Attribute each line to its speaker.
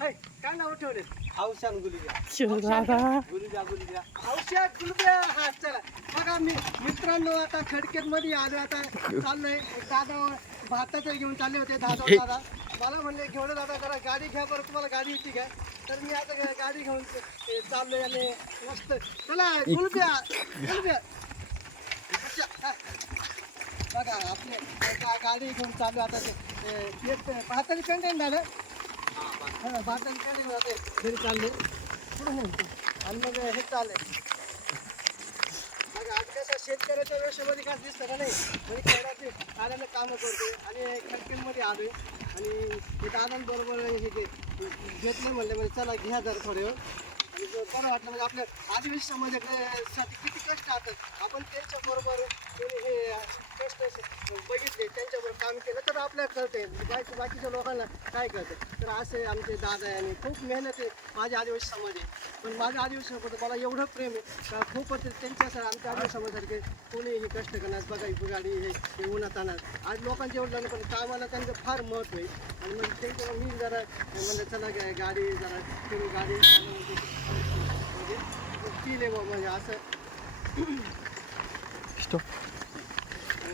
Speaker 1: हाय, काय नाव ठेवले? औषध गुलब्या हा चला. बघा मी मित्रांनो आता खडकेत मध्ये आलो आता. चाललोय. दादा भाताचं घेऊन चालले होते दादा दादा. मला म्हणले घेऊन दादा जरा गाडी घ्या बरं तुम्हाला गाडी होती काय तर मी आता गा- गाडी घेऊन ते चाललोय आणि मस्त. चला गुलब्या गुलब्या अच्छा, हा. बघा आपले गा- गाडी घेऊन चालू आता ते ते- एक भाताची कंटेन झालं हा भाताची कंटेन जाते घरी चालले पुढे आणि मग हे चाललंय मग आज कसं शेतकऱ्याच्या व्यवसायामध्ये काय दिसतं का नाही म्हणजे खेळाचे आल्यानं कामं करतोय आणि खडकेमध्ये आलोय आणि हे दादांबरोबर हे घे नाही म्हणलं म्हणजे चला घ्या जर थोडे वेळ आणि बरं वाटलं म्हणजे आपल्या आदिवासी समाजासाठी किती कष्ट असतात आपण त्यांच्याबरोबर कोणी हे कष्ट काम केलं तर आपल्या कळते म्हणजे बाकी बाकीच्या लोकांना काय कळतं तर असे आमचे दादा आहे आणि खूप मेहनत आहे माझ्या आदिवासी समाज आहे पण माझ्या आदिवासी मला एवढं प्रेम आहे का खूपच त्यांच्यासारखं आमच्या आदिवासी समाजासारखे कोणीही कष्ट करणार. बघा गाडी हे हे उन्हात आणणार. आज लोकांचे एवढं झालं पण कामाला त्यांचं फार महत्त्व आहे. आणि मग त्यांच्या मी जरा म्हणजे चला गाडी जरा तुम्ही गाडी म्हणजे फील आहे म्हणजे असं.
Speaker 2: स्टॉप.